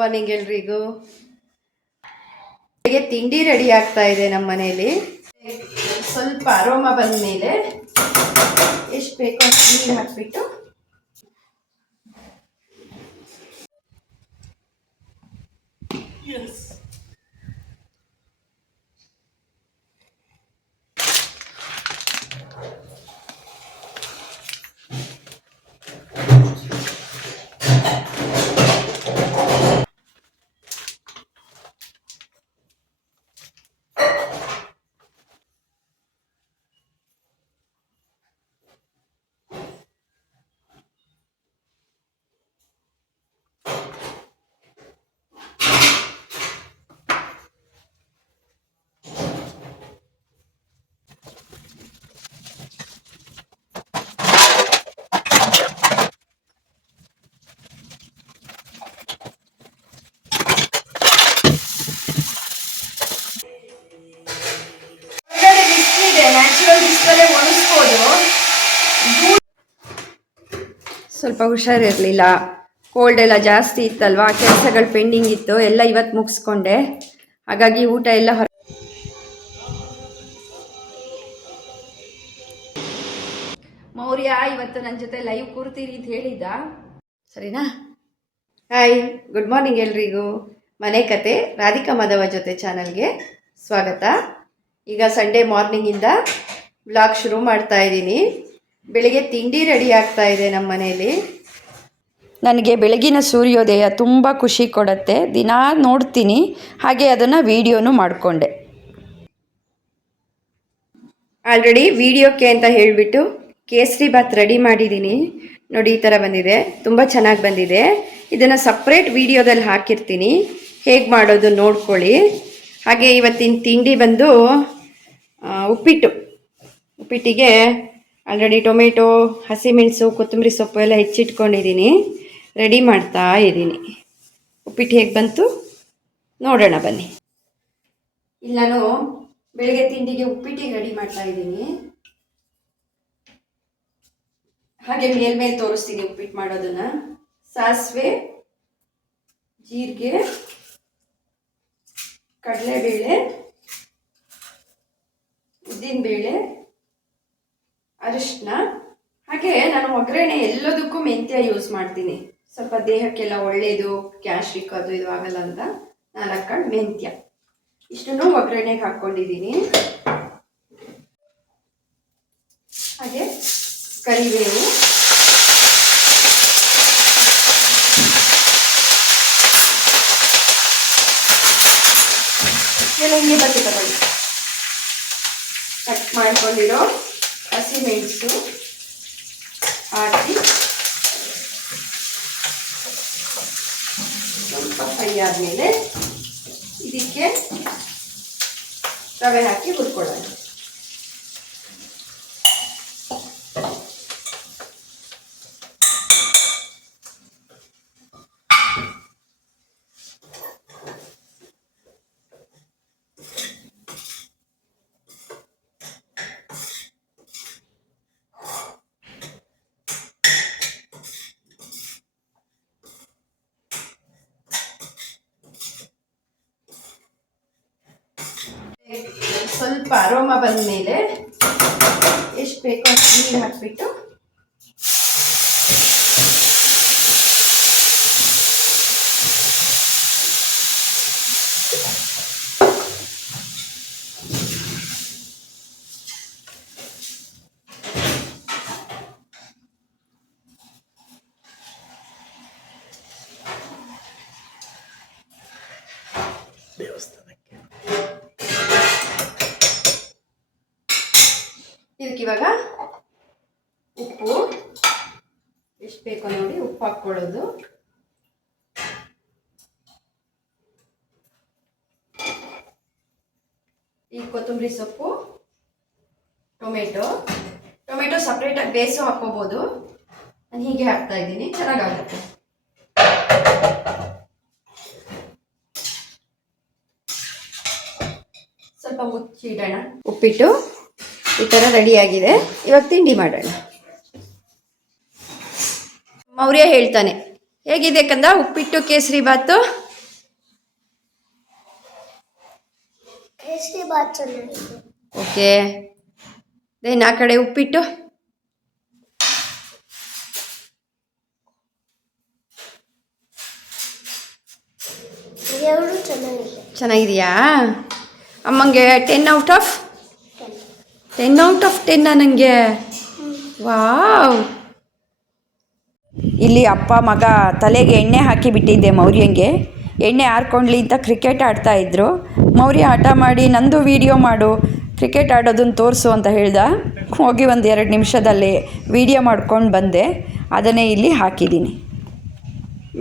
Morning ಎಲ್ರಿಗೂ. ಬೆಳಿಗ್ಗೆ ತಿಂಡಿ ರೆಡಿ ಆಗ್ತಾ ಇದೆ ನಮ್ಮ ಮನೆಯಲ್ಲಿ. ಸ್ವಲ್ಪ ಅರೋಮಾ ಬಂದ ಮೇಲೆ ಎಷ್ಟು ಬೇಕೋ ಅಷ್ಟು ನೀರು ಹಾಕ್ಬಿಟ್ಟು ಸ್ವಲ್ಪ ಹುಷಾರಿರಲಿಲ್ಲ, ಕೋಲ್ಡ್ ಎಲ್ಲ ಜಾಸ್ತಿ ಇತ್ತಲ್ವಾ, ಕೆಲಸಗಳು ಪೆಂಡಿಂಗ್ ಇತ್ತು, ಎಲ್ಲ ಇವತ್ತು ಮುಗಿಸ್ಕೊಂಡೆ. ಹಾಗಾಗಿ ಊಟ ಎಲ್ಲ ಮೌರ್ಯ ಇವತ್ತು ನನ್ನ ಜೊತೆ ಲೈವ್ ಕೂರ್ತೀರಿ ಅಂತ ಹೇಳಿದ್ದ, ಸರಿನಾ? ಹಾಯ್, ಗುಡ್ ಮಾರ್ನಿಂಗ್ ಎಲ್ರಿಗೂ. ಮನೆ ಕತೆ ರಾಧಿಕಾ ಮಾಧವ ಜೊತೆ ಚಾನಲ್ಗೆ ಸ್ವಾಗತ. ಈಗ ಸಂಡೇ ಮಾರ್ನಿಂಗಿಂದ ವ್ಲಾಗ್ ಶುರು ಮಾಡ್ತಾ ಇದ್ದೀನಿ. ಬೆಳಿಗ್ಗೆ ತಿಂಡಿ ರೆಡಿ ಆಗ್ತಾ ಇದೆ ನಮ್ಮ ಮನೆಯಲ್ಲಿ. ನನಗೆ ಬೆಳಗಿನ ಸೂರ್ಯೋದಯ ತುಂಬ ಖುಷಿ ಕೊಡುತ್ತೆ, ದಿನ ನೋಡ್ತೀನಿ, ಹಾಗೆ ಅದನ್ನು ವಿಡಿಯೋನು ಮಾಡಿಕೊಂಡೆ. ಆಲ್ರೆಡಿ ವಿಡಿಯೋಕ್ಕೆ ಅಂತ ಹೇಳಿಬಿಟ್ಟು ಕೇಸರಿ ಬಾತ್ ರೆಡಿ ಮಾಡಿದ್ದೀನಿ. ನೋಡಿ, ಈ ಥರ ಬಂದಿದೆ, ತುಂಬ ಚೆನ್ನಾಗಿ ಬಂದಿದೆ. ಇದನ್ನು ಸಪ್ರೇಟ್ ವಿಡಿಯೋದಲ್ಲಿ ಹಾಕಿರ್ತೀನಿ, ಹೇಗೆ ಮಾಡೋದು ನೋಡ್ಕೊಳ್ಳಿ. ಹಾಗೆ ಇವತ್ತಿನ ತಿಂಡಿ ಬಂದು ಉಪ್ಪಿಟ್ಟಿಗೆ ಆಲ್ರೆಡಿ ಟೊಮೆಟೊ, ಹಸಿಮೆಣಸು, ಕೊತ್ತಂಬರಿ ಸೊಪ್ಪು ಎಲ್ಲ ಹೆಚ್ಚಿಟ್ಕೊಂಡಿದ್ದೀನಿ, ರೆಡಿ ಮಾಡ್ತಾ ಇದ್ದೀನಿ. ಉಪ್ಪಿಟ್ಟು ಹೇಗೆ ಬಂತು ನೋಡೋಣ ಬನ್ನಿ. ಇಲ್ಲಿ ನಾನು ಬೆಳಗ್ಗೆ ತಿಂಡಿಗೆ ಉಪ್ಪಿಟ್ಟಿಗೆ ರೆಡಿ ಮಾಡ್ತಾ ಇದ್ದೀನಿ. ಹಾಗೆ ಮೇಲ್ಮೇಲೆ ತೋರಿಸ್ತೀನಿ ಉಪ್ಪಿಟ್ಟು ಮಾಡೋದನ್ನ. ಸಾಸಿವೆ, ಜೀರಿಗೆ, ಕಡಲೆಬೇಳೆ, ಉದ್ದಿನಬೇಳೆ, ಅರಿಶಿನ, ಹಾಗೆ ನಾನು ಒಗ್ಗರಣೆ ಎಲ್ಲದಕ್ಕೂ ಮೆಂತ್ಯ ಯೂಸ್ ಮಾಡ್ತೀನಿ. ಸ್ವಲ್ಪ ದೇಹಕ್ಕೆಲ್ಲ ಒಳ್ಳೆಯದು, ಗ್ಯಾಸ್ಟ್ರಿಕ್ ಅದು ಇದು ಆಗಲ್ಲ ಅಂತ 4 ಕಣ್ಣು ಮೆಂತ್ಯ ಇಷ್ಟನ್ನು ಒಗ್ಗರಣೆಗೆ ಹಾಕ್ಕೊಂಡಿದ್ದೀನಿ. ಹಾಗೆ ಕರಿಬೇವು, ಎಲ್ಲ ಹಿಂಗೆ ಬತ್ತೆ ತಗೊಳ್ಳಿ. ಕಟ್ ಮಾಡ್ಕೊಂಡಿರೋ ಹಸಿಮೆಣಸು ಹಾಕಿ ಸ್ವಲ್ಪ ಫ್ರೈ ಆದಮೇಲೆ ಇದಕ್ಕೆ ರವೆ ಹಾಕಿ ಹುರ್ಕೊಳ್ಳೋಣ. ಸ್ವಲ್ಪ ಅರೋಮಾ ಬಂದ ಮೇಲೆ ಎಷ್ಟು ಬೇಕೋ ಅಷ್ಟು ನೀರು ಹಾಕ್ಬಿಟ್ಟು ಇದಕ್ಕೆ ಇವಾಗ ಉಪ್ಪು ಎಷ್ಟು ಬೇಕೋ ನೋಡಿ ಉಪ್ಪು ಹಾಕ್ಕೊಳ್ಳೋದು. ಈ ಕೊತ್ತಂಬರಿ ಸೊಪ್ಪು, ಟೊಮೆಟೊ ಸಪ್ರೇಟಾಗಿ ಬೇಯಿಸು ಹಾಕೋಬೋದು. ನಾನು ಹೀಗೆ ಹಾಕ್ತಾ ಇದ್ದೀನಿ, ಚೆನ್ನಾಗಾಗುತ್ತೆ. ಸ್ವಲ್ಪ ಮುಚ್ಚಿಡೋಣ. ಉಪ್ಪಿಟ್ಟು ಈ ಥರ ರೆಡಿಯಾಗಿದೆ. ಇವಾಗ ತಿಂಡಿ ಮಾಡೋಣ. ಮೌರ್ಯ ಹೇಳ್ತಾನೆ, ಹೇಗಿದೆ ಕಂದ ಉಪ್ಪಿಟ್ಟು ಕೇಸರಿ ಬಾತು? ಕೇಸರಿ ಬಾತ್ ಚೆನ್ನಾಗಿದೆ. ಓಕೆ, ದೆನ್ ಆ ಕಡೆ ಉಪ್ಪಿಟ್ಟು ಎರಡು ಚೆನ್ನಾಗಿದೆ. ಚೆನ್ನಾಗಿದೆಯಾ? ಅಮ್ಮಂಗೆ 10 ಔಟ್ ಆಫ್ 10 ನನಗೆ. ವಾವ್! ಇಲ್ಲಿ ಅಪ್ಪ ಮಗ ತಲೆಗೆ ಎಣ್ಣೆ ಹಾಕಿ ಬಿಟ್ಟಿದ್ದೆ ಮೌರ್ಯಂಗೆ. ಎಣ್ಣೆ ಹಾರ್ಕೊಂಡ್ಲಿ ಅಂತ ಕ್ರಿಕೆಟ್ ಆಡ್ತಾಯಿದ್ರು. ಮೌರ್ಯ ಹಠ ಮಾಡಿ ನಂದು ವಿಡಿಯೋ ಮಾಡು, ಕ್ರಿಕೆಟ್ ಆಡೋದನ್ನು ತೋರಿಸು ಅಂತ ಹೇಳ್ದ. ಹೋಗಿ ಒಂದು 2 ನಿಮಿಷದಲ್ಲಿ ವಿಡಿಯೋ ಮಾಡ್ಕೊಂಡು ಬಂದೆ. ಅದನ್ನೇ ಇಲ್ಲಿ ಹಾಕಿದ್ದೀನಿ.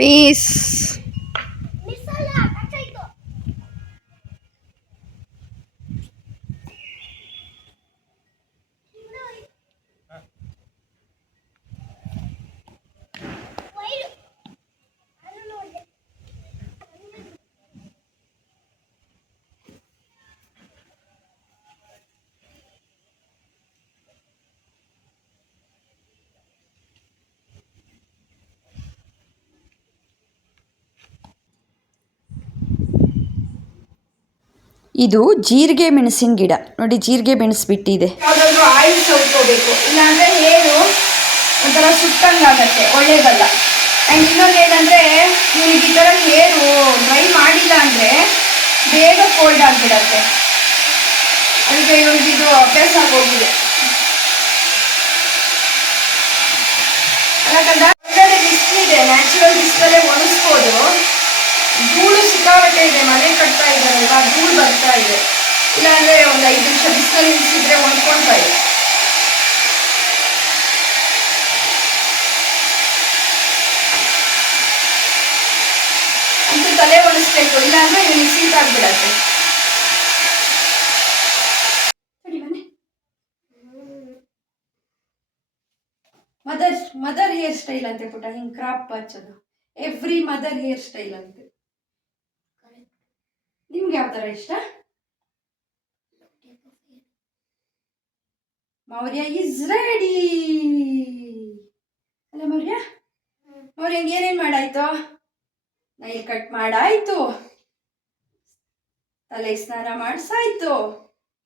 ಮಿಸ್ ಇದು ಜೀರಿಗೆ ಮೆಣಸಿನ ಗಿಡ ನೋಡಿ, ಜೀರಿಗೆ ಮೆಣಸು ಬಿಟ್ಟಿದೆ. ಯಾವುದಾದ್ರೂ ಆಯಿಲ್ ಸೌಕೋಬೇಕು, ಇಲ್ಲಾಂದರೆ ಹೇರು ಒಂಥರ ಸುಟ್ಟಂಗಾಗತ್ತೆ, ಒಳ್ಳೇದಲ್ಲ. ಆ್ಯಂಡ್ ಇನ್ನೊಂದು ಏನಂದರೆ, ಇವನಿಗೆ ಈ ಥರ ಹೇರು ಡ್ರೈ ಮಾಡಿಲ್ಲ ಅಂದರೆ ಬೇಗ ಕೋಲ್ಡ್ ಆಗಿಬಿಡತ್ತೆ. ಅದಕ್ಕೆ ಇವನಿಗಿದು ಅಭ್ಯಾಸ ಆಗೋಗಿದೆ. ಯಾಕಂದ್ರೆ ಹೊರಗಡೆ ಬಿಸಿಲಿದೆ, ನ್ಯಾಚುರಲ್ ಬಿಸಿಲಲ್ಲೇ ಒಣಗಿಸ್ಬೋದು. ಧೂಳು ಸಿಕ್ಕಾಪಟ್ಟೆ ಇದೆ, ಮನೆ ಕಟ್ತಾ ಇದ್ದಾರಲ್ವ, ಧೂಳು ಬರ್ತಾ ಇದೆ. ಇಲ್ಲಾಂದರೆ ಒಂದು 5 ನಿಮಿಷ ಬಿಸಿಲಲ್ಲಿ ನಿಲ್ಲಿಸಿದ್ರೆ ಒಣಕೊಳ್ತಾ ಇದೆ. ಅಂತೂ ತಲೆ ಒಣಗಿಸ್ಬೇಕು, ಇಲ್ಲಾಂದರೆ ಇವನಿಗೆ ಶೀತ ಆಗಿಬಿಡತ್ತೆ. ಮದರ್ ಹೇರ್ ಸ್ಟೈಲ್ ಅಂತೆ ಪುಟ, ಹಿಂಗೆ ಕ್ರಾಪ್ ಹಚ್ಚೋದು. ಎವ್ರಿ ಮದರ್ ಹೇರ್ ಸ್ಟೈಲ್ ಅಂತೆ. ನಿಮ್ಗೆ ಯಾವ ಥರ ಇಷ್ಟ? ಮೌರ್ಯ ಈಸ್ ರೆಡಿ ಅಲ್ಲ ಮೌರ್ಯ? ಮೌರ್ಯಂಗೆ ಏನೇನು ಮಾಡಾಯ್ತು? ನೈಲ್ ಕಟ್ ಮಾಡಾಯ್ತು, ತಲೆ ಸ್ನಾನ ಮಾಡಿಸಾಯ್ತು,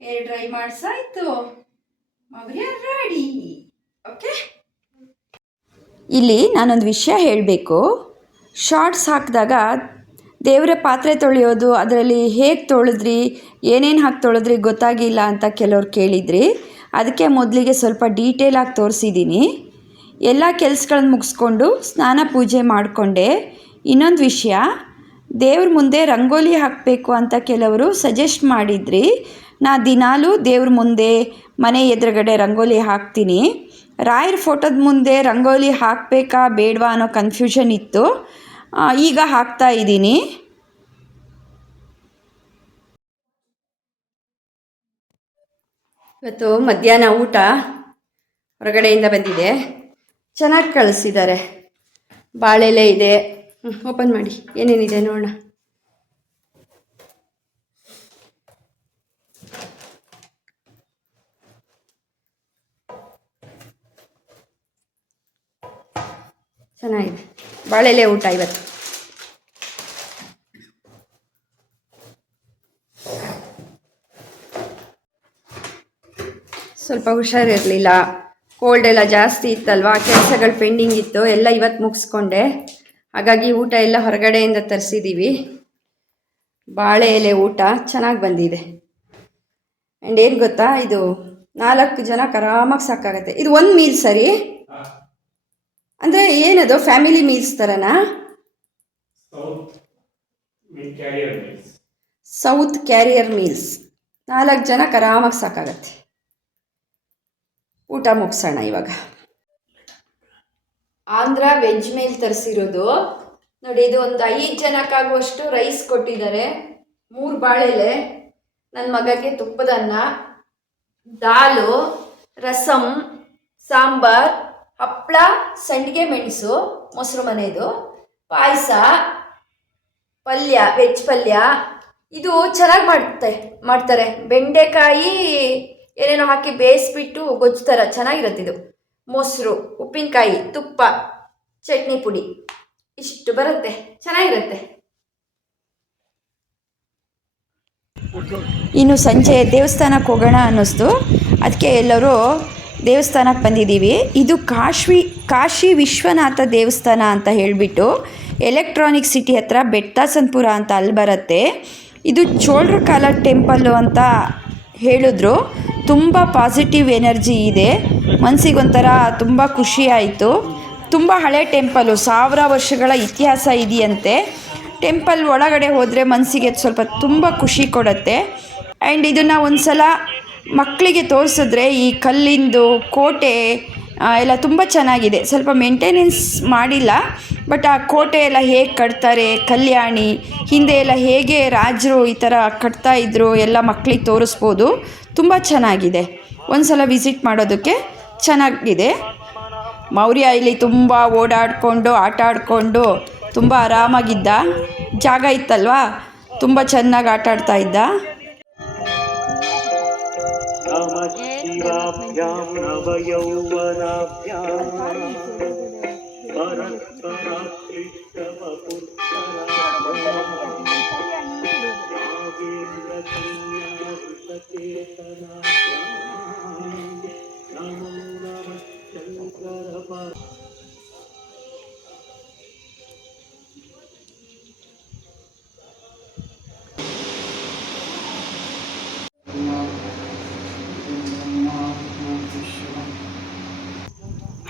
ಹೇರ್ ಡ್ರೈ ಮಾಡಿಸಾಯ್ತು. ಮೌರ್ಯ ರೆಡಿ. ಓಕೆ, ಇಲ್ಲಿ ನಾನೊಂದು ವಿಷಯ ಹೇಳಬೇಕು. ಶಾರ್ಟ್ಸ್ ಹಾಕಿದಾಗ ದೇವರ ಪಾತ್ರೆ ತೊಳೆಯೋದು, ಅದರಲ್ಲಿ ಹೇಗೆ ತೊಳೆದ್ರಿ, ಏನೇನು ಹಾಕಿ ತೊಳೆದ್ರಿ ಗೊತ್ತಾಗಿಲ್ಲ ಅಂತ ಕೆಲವ್ರು ಕೇಳಿದ್ರಿ. ಅದಕ್ಕೆ ಮೊದಲಿಗೆ ಸ್ವಲ್ಪ ಡೀಟೇಲಾಗಿ ತೋರಿಸಿದ್ದೀನಿ. ಎಲ್ಲ ಕೆಲಸಗಳನ್ನ ಮುಗಿಸ್ಕೊಂಡು ಸ್ನಾನ ಪೂಜೆ ಮಾಡಿಕೊಂಡೆ. ಇನ್ನೊಂದು ವಿಷಯ, ದೇವ್ರ ಮುಂದೆ ರಂಗೋಲಿ ಹಾಕಬೇಕು ಅಂತ ಕೆಲವರು ಸಜೆಸ್ಟ್ ಮಾಡಿದ್ರಿ. ನಾ ದಿನಾಲೂ ದೇವ್ರ ಮುಂದೆ ಮನೆ ಎದುರುಗಡೆ ರಂಗೋಲಿ ಹಾಕ್ತೀನಿ. ರಾಯರ ಫೋಟೋದ ಮುಂದೆ ರಂಗೋಲಿ ಹಾಕಬೇಕಾ ಬೇಡವಾ ಅನ್ನೋ ಕನ್ಫ್ಯೂಷನ್ ಇತ್ತು. ಈಗ ಹಾಕ್ತಾ ಇದ್ದೀನಿ. ಇವತ್ತು ಮಧ್ಯಾಹ್ನ ಊಟ ಹೊರಗಡೆಯಿಂದ ಬಂದಿದೆ, ಚೆನ್ನಾಗಿ ಕಳಿಸಿದ್ದಾರೆ. ಬಾಳೆಲೆ ಇದೆ, ಓಪನ್ ಮಾಡಿ ಏನೇನಿದೆ ನೋಡೋಣ. ಚೆನ್ನಾಗಿದೆ ಬಾಳೆಲೆ ಊಟ ಇವತ್ತು. ಸ್ವಲ್ಪ ಹುಷಾರಿರಲಿಲ್ಲ, ಕೋಲ್ಡ್ ಎಲ್ಲ ಜಾಸ್ತಿ ಇತ್ತಲ್ವ, ಕೆಲಸಗಳು ಪೆಂಡಿಂಗ್ ಇತ್ತು, ಎಲ್ಲ ಇವತ್ತು ಮುಗಿಸ್ಕೊಂಡೆ. ಹಾಗಾಗಿ ಊಟ ಎಲ್ಲ ಹೊರಗಡೆಯಿಂದ ತರಿಸಿದ್ದೀವಿ. ಬಾಳೆ ಎಲೆ ಊಟ ಚೆನ್ನಾಗಿ ಬಂದಿದೆ. ಆ್ಯಂಡ್ ಏನು ಗೊತ್ತಾ, ಇದು 4 ಜನಕ್ಕೆ ಆರಾಮಾಗಿ ಸಾಕಾಗತ್ತೆ. ಇದು ಒಂದು ಮೀಲ್ ಸರಿ ಅಂದರೆ ಏನದು, ಫ್ಯಾಮಿಲಿ ಮೀಲ್ಸ್ ಥರನಾ? South carrier meals. 4 ಜನಕ್ಕೆ ಆರಾಮಾಗಿ ಸಾಕಾಗತ್ತೆ. ಊಟ ಮುಗಿಸೋಣ ಇವಾಗ. ಆಂಧ್ರ ವೆಜ್ ಮೀಲ್ ತರಿಸಿರೋದು ನೋಡಿ. ಇದು ಒಂದು 5 ಜನಕ್ಕಾಗುವಷ್ಟು ರೈಸ್ ಕೊಟ್ಟಿದ್ದಾರೆ, 3 ಬಾಳೆಲೆ, ನನ್ನ ಮಗಗೆ ತುಪ್ಪದ ಅನ್ನ, ದಾಲು, ರಸಂ, ಸಾಂಬಾರ್, ಹಪ್ಪಳ, ಸಂಡಿಗೆ ಮೆಣಸು, ಮೊಸರು ಮನೆಯದು, ಪಾಯಸ, ಪಲ್ಯ, ವೆಜ್ ಪಲ್ಯ. ಇದು ಚೆನ್ನಾಗಿ ಮಾಡ್ತಾರೆ. ಬೆಂಡೆಕಾಯಿ ಏನೇನೋ ಹಾಕಿ ಬೇಯಿಸ್ಬಿಟ್ಟು ಗೊಜ್ಜು ಥರ ಚೆನ್ನಾಗಿರುತ್ತೆ ಇದು. ಮೊಸರು, ಉಪ್ಪಿನಕಾಯಿ, ತುಪ್ಪ, ಚಟ್ನಿ ಪುಡಿ, ಇಷ್ಟು ಬರುತ್ತೆ, ಚೆನ್ನಾಗಿರುತ್ತೆ. ಇನ್ನು ಸಂಜೆ ದೇವಸ್ಥಾನಕ್ಕೆ ಹೋಗೋಣ ಅನ್ನಿಸ್ತು. ಅದಕ್ಕೆ ಎಲ್ಲರೂ ದೇವಸ್ಥಾನಕ್ಕೆ ಬಂದಿದ್ದೀವಿ. ಇದು ಕಾಶಿ ವಿಶ್ವನಾಥ ದೇವಸ್ಥಾನ ಅಂತ ಹೇಳಿಬಿಟ್ಟು ಎಲೆಕ್ಟ್ರಾನಿಕ್ ಸಿಟಿ ಹತ್ರ ಬೆಟ್ಟಾಸನ್ಪುರ ಅಂತ ಅಲ್ಲಿ ಬರುತ್ತೆ. ಇದು ಚೋಳರ ಕಾಲ ಟೆಂಪಲ್ಲು ಅಂತ ಹೇಳಿದ್ರು. ತುಂಬ ಪಾಸಿಟಿವ್ ಎನರ್ಜಿ ಇದೆ. ಮನಸ್ಸಿಗೊಂಥರ ತುಂಬ ಖುಷಿ ಆಯಿತು. ತುಂಬ ಹಳೆ ಟೆಂಪಲ್ಲು, 1000 ವರ್ಷಗಳ ಇತಿಹಾಸ ಇದೆಯಂತೆ. ಟೆಂಪಲ್ ಒಳಗಡೆ ಹೋದರೆ ಮನಸ್ಸಿಗೆ ಸ್ವಲ್ಪ ತುಂಬ ಖುಷಿ ಕೊಡುತ್ತೆ. ಆ್ಯಂಡ್ ಇದನ್ನು ಒಂದು ಸಲ ಮಕ್ಕಳಿಗೆ ತೋರಿಸಿದ್ರೆ ಈ ಕಲ್ಲಿಂದು ಕೋಟೆ ಎಲ್ಲ ತುಂಬ ಚೆನ್ನಾಗಿದೆ. ಸ್ವಲ್ಪ ಮೇಂಟೆನೆನ್ಸ್ ಮಾಡಿಲ್ಲ, ಬಟ್ ಆ ಕೋಟೆ ಎಲ್ಲ ಹೇಗೆ ಕಟ್ತಾರೆ, ಕಲ್ಯಾಣಿ ಹಿಂದೆ ಎಲ್ಲ ಹೇಗೆ ರಾಜರು ಈ ಥರ ಕಟ್ತಾಯಿದ್ರು ಎಲ್ಲ ಮಕ್ಕಳಿಗೆ ತೋರಿಸ್ಬೋದು. ತುಂಬ ಚೆನ್ನಾಗಿದೆ. ಒಂದು ಸಲ ವಿಸಿಟ್ ಮಾಡೋದಕ್ಕೆ ಚೆನ್ನಾಗಿದೆ. ಮೌರ್ಯ ಇಲ್ಲಿ ತುಂಬ ಓಡಾಡಿಕೊಂಡು ಆಟ ಆಡಿಕೊಂಡು ತುಂಬ ಆರಾಮಾಗಿದ್ದ. ಜಾಗ ಇತ್ತಲ್ವಾ, ತುಂಬ ಚೆನ್ನಾಗಿ ಆಟ ಆಡ್ತಾ ಇದ್ದ.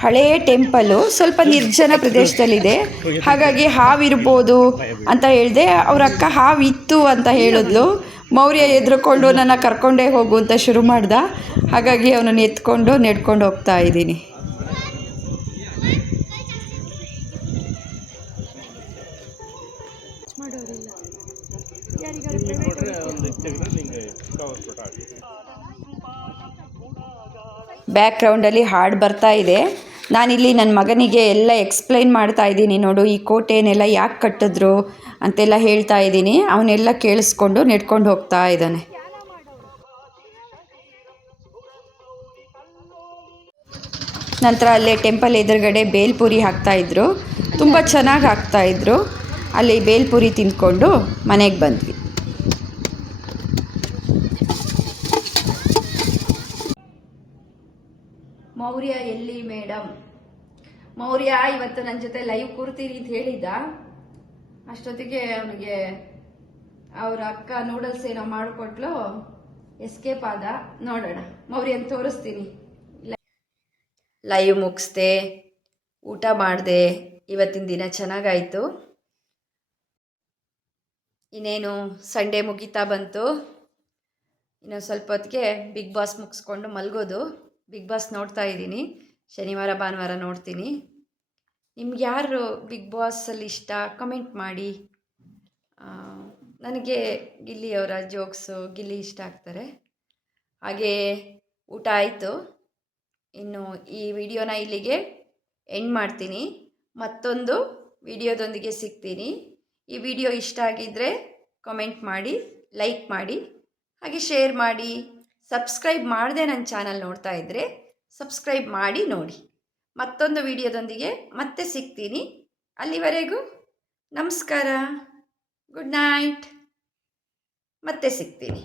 ಹಳೆಯ ಟೆಂಪಲ್ಲು ಸ್ವಲ್ಪ ನಿರ್ಜನ ಪ್ರದೇಶದಲ್ಲಿದೆ. ಹಾಗಾಗಿ ಹಾವಿರ್ಬೋದು ಅಂತ ಹೇಳಿದೆ. ಅವ್ರ ಅಕ್ಕ ಹಾವಿತ್ತು ಅಂತ ಹೇಳಿದ್ಲು. ಮೌರ್ಯ ಎದ್ರುಕೊಂಡು ನನ್ನ ಕರ್ಕೊಂಡೇ ಹೋಗು ಅಂತ ಶುರು ಮಾಡ್ದ. ಹಾಗಾಗಿ ಅವನನ್ನು ಎತ್ಕೊಂಡು ನೆಡ್ಕೊಂಡು ಹೋಗ್ತಾ ಇದ್ದೀನಿ. ಬ್ಯಾಕ್ಗ್ರೌಂಡಲ್ಲಿ ಹಾಡು ಬರ್ತಾ ಇದೆ. ನಾನಿಲ್ಲಿ ನನ್ನ ಮಗನಿಗೆ ಎಲ್ಲ ಎಕ್ಸ್ಪ್ಲೈನ್ ಮಾಡ್ತಾ ಇದ್ದೀನಿ. ನೋಡು, ಈ ಕೋಟೆನೆಲ್ಲ ಯಾಕೆ ಕಟ್ಟಿದ್ರು ಅಂತೆಲ್ಲ ಹೇಳ್ತಾ ಇದ್ದೀನಿ. ಅವನ್ನೆಲ್ಲ ಕೇಳಿಸ್ಕೊಂಡು ನೆಡ್ಕೊಂಡು ಹೋಗ್ತಾ ಇದ್ದಾನೆ. ನಂತರ ಅಲ್ಲೇ ಟೆಂಪಲ್ ಎದುರುಗಡೆ ಬೇಲ್ಪುರಿ ಹಾಕ್ತಾಯಿದ್ರು. ತುಂಬ ಚೆನ್ನಾಗಿ ಹಾಕ್ತಾಯಿದ್ರು. ಅಲ್ಲಿ ಬೇಲ್ಪುರಿ ತಿಂದ್ಕೊಂಡು ಮನೆಗೆ ಬಂದ್ವಿ. ಮೌರ್ಯ ಎಲ್ಲಿ ಮೇಡಮ್? ಮೌರ್ಯ ಇವತ್ತು ನನ್ನ ಜೊತೆ ಲೈವ್ ಕೂರ್ತೀರಿ ಅಂತ ಹೇಳಿದ್ದ. ಅಷ್ಟೊತ್ತಿಗೆ ಅವನಿಗೆ ಅವ್ರ ಅಕ್ಕ ನೂಡಲ್ಸ್ ಏನೋ ಮಾಡಿಕೊಟ್ಲು, ಎಸ್ಕೇಪ್ ಆದ. ನೋಡೋಣ, ಮೌರ್ಯನ ತೋರಿಸ್ತೀನಿ. ಲೈವ್ ಮುಗಿಸ್ದೆ, ಊಟ ಮಾಡಿದೆ. ಇವತ್ತಿನ ದಿನ ಚೆನ್ನಾಗಾಯಿತು. ಇನ್ನೇನು ಸಂಡೇ ಮುಗಿತಾ ಬಂತು. ಇನ್ನೊಂದು ಸ್ವಲ್ಪ ಹೊತ್ತಿಗೆ ಬಿಗ್ ಬಾಸ್ ಮುಗಿಸ್ಕೊಂಡು ಮಲಗೋದು. ಬಿಗ್ ಬಾಸ್ ನೋಡ್ತಾ ಇದ್ದೀನಿ. ಶನಿವಾರ ಭಾನುವಾರ ನೋಡ್ತೀನಿ. ನಿಮ್ಗೆ ಯಾರು ಬಿಗ್ ಬಾಸಲ್ಲಿ ಇಷ್ಟ ಕಮೆಂಟ್ ಮಾಡಿ. ನನಗೆ ಗಿಲ್ಲಿಯವರ ಜೋಕ್ಸು, ಗಿಲ್ಲಿ ಇಷ್ಟ ಆಗ್ತಾರೆ. ಹಾಗೇ ಊಟ ಆಯಿತು. ಇನ್ನು ಈ ವಿಡಿಯೋನ ಇಲ್ಲಿಗೆ ಎಂಡ್ ಮಾಡ್ತೀನಿ. ಮತ್ತೊಂದು ವಿಡಿಯೋದೊಂದಿಗೆ ಸಿಗ್ತೀನಿ. ಈ ವಿಡಿಯೋ ಇಷ್ಟ ಆಗಿದ್ದರೆ ಕಮೆಂಟ್ ಮಾಡಿ, ಲೈಕ್ ಮಾಡಿ, ಹಾಗೆ ಶೇರ್ ಮಾಡಿ. ಸಬ್ಸ್ಕ್ರೈಬ್ ಮಾಡದೆ ನನ್ನ ಚಾನಲ್ ನೋಡ್ತಾ ಇದ್ದರೆ ಸಬ್ಸ್ಕ್ರೈಬ್ ಮಾಡಿ ನೋಡಿ. ಮತ್ತೊಂದು ವಿಡಿಯೋದೊಂದಿಗೆ ಮತ್ತೆ ಸಿಗ್ತೀನಿ. ಅಲ್ಲಿವರೆಗೂ ನಮಸ್ಕಾರ, ಗುಡ್ ನೈಟ್. ಮತ್ತೆ ಸಿಗ್ತೀನಿ.